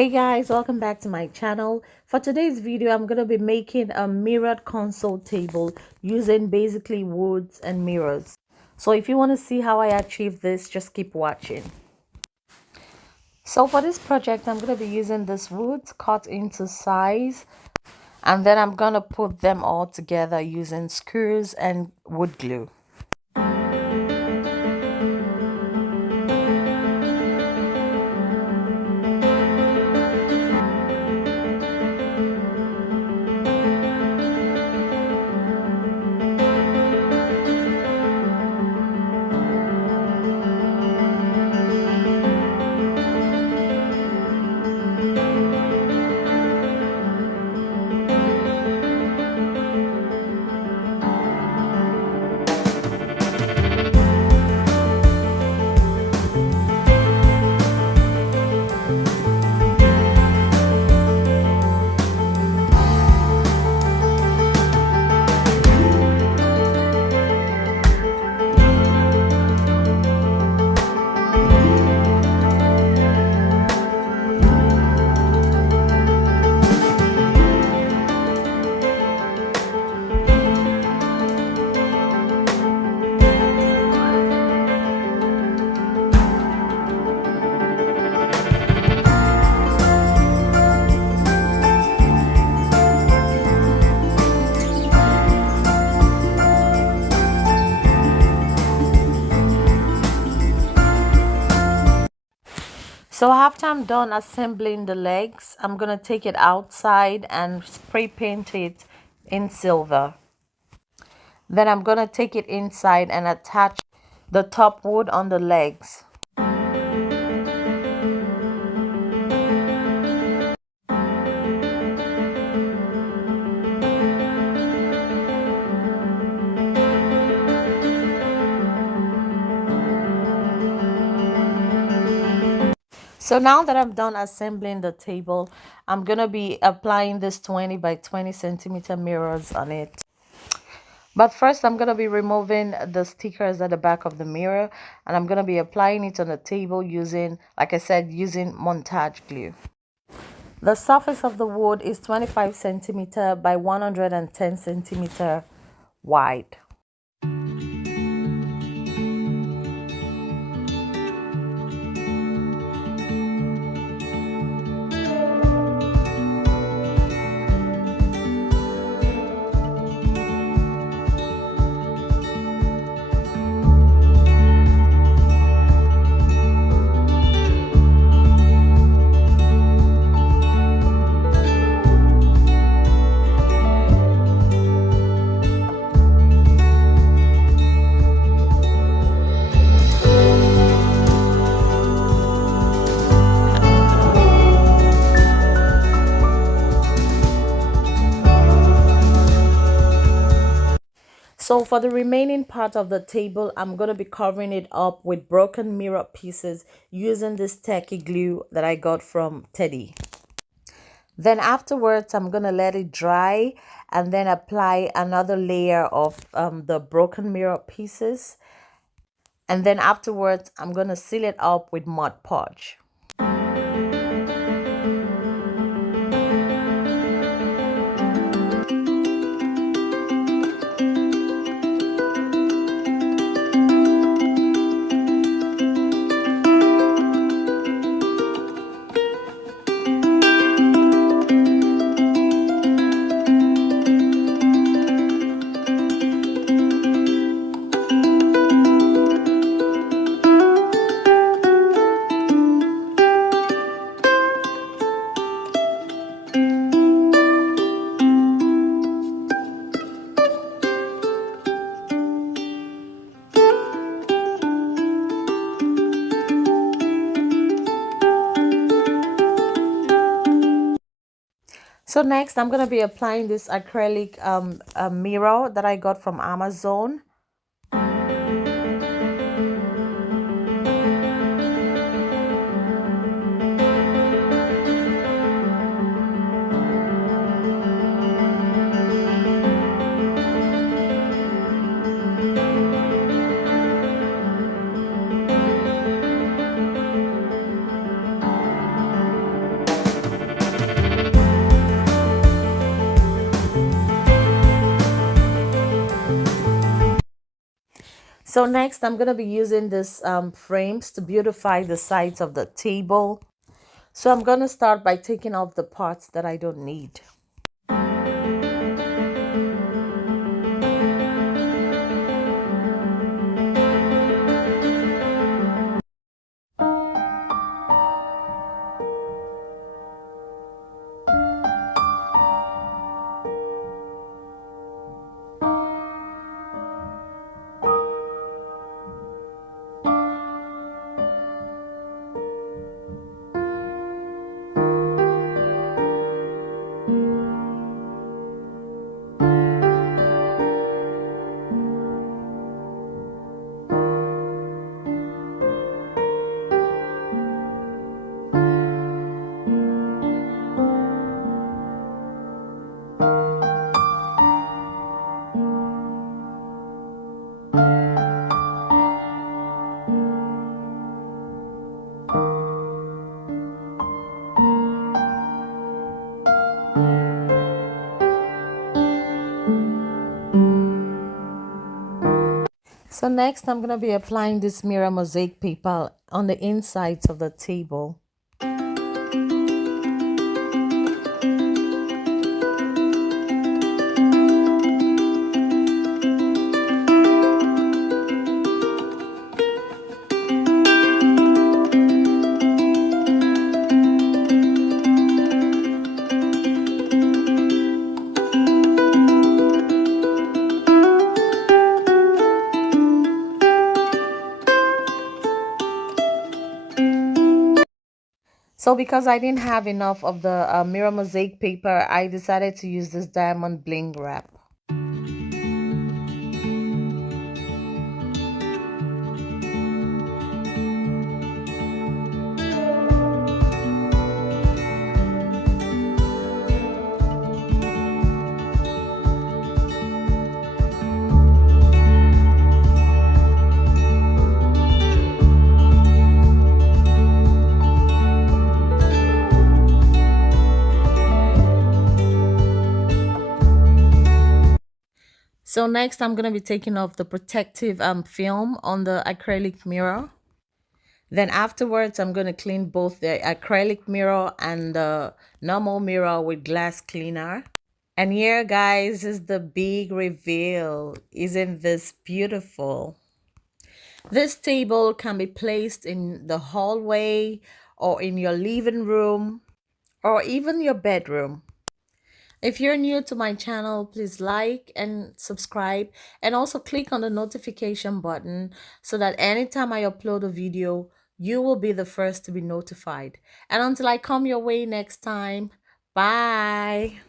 Hey guys, welcome back to my channel. For today's video, I'm going to be making a mirrored console table using basically woods and mirrors. So if you want to see how I achieve this, just keep watching. So for this project, I'm going to be using this wood cut into size, and then I'm going to put them all together using screws and wood glue. So after I'm done assembling the legs, I'm going to take it outside and spray paint it in silver. Then I'm going to take it inside and attach the top wood on the legs. So now that I'm done assembling the table, I'm going to be applying this 20 by 20 centimeter mirrors on it. But first, I'm going to be removing the stickers at the back of the mirror, and I'm going to be applying it on the table using, like I said, using Montage Glue. The surface of the wood is 25 centimeter by 110 centimeter wide. So for the remaining part of the table, I'm going to be covering it up with broken mirror pieces using this tacky glue that I got from Teddy. Then afterwards, I'm going to let it dry and then apply another layer of the broken mirror pieces. And then afterwards, I'm going to seal it up with Modpodge. So next, I'm going to be applying this acrylic mirror that I got from Amazon. So next, I'm going to be using this frames to beautify the sides of the table. So I'm going to start by taking off the parts that I don't need. So next, I'm going to be applying this mirror mosaic paper on the insides of the table. So because I didn't have enough of the mirror mosaic paper, I decided to use this diamond bling wrap. So next, I'm going to be taking off the protective film on the acrylic mirror. Then afterwards, I'm going to clean both the acrylic mirror and the normal mirror with glass cleaner. And here, guys, is the big reveal. Isn't this beautiful? This table can be placed in the hallway or in your living room or even your bedroom. If you're new to my channel, please like and subscribe and also click on the notification button so that anytime I upload a video, you will be the first to be notified. And until I come your way next time, bye.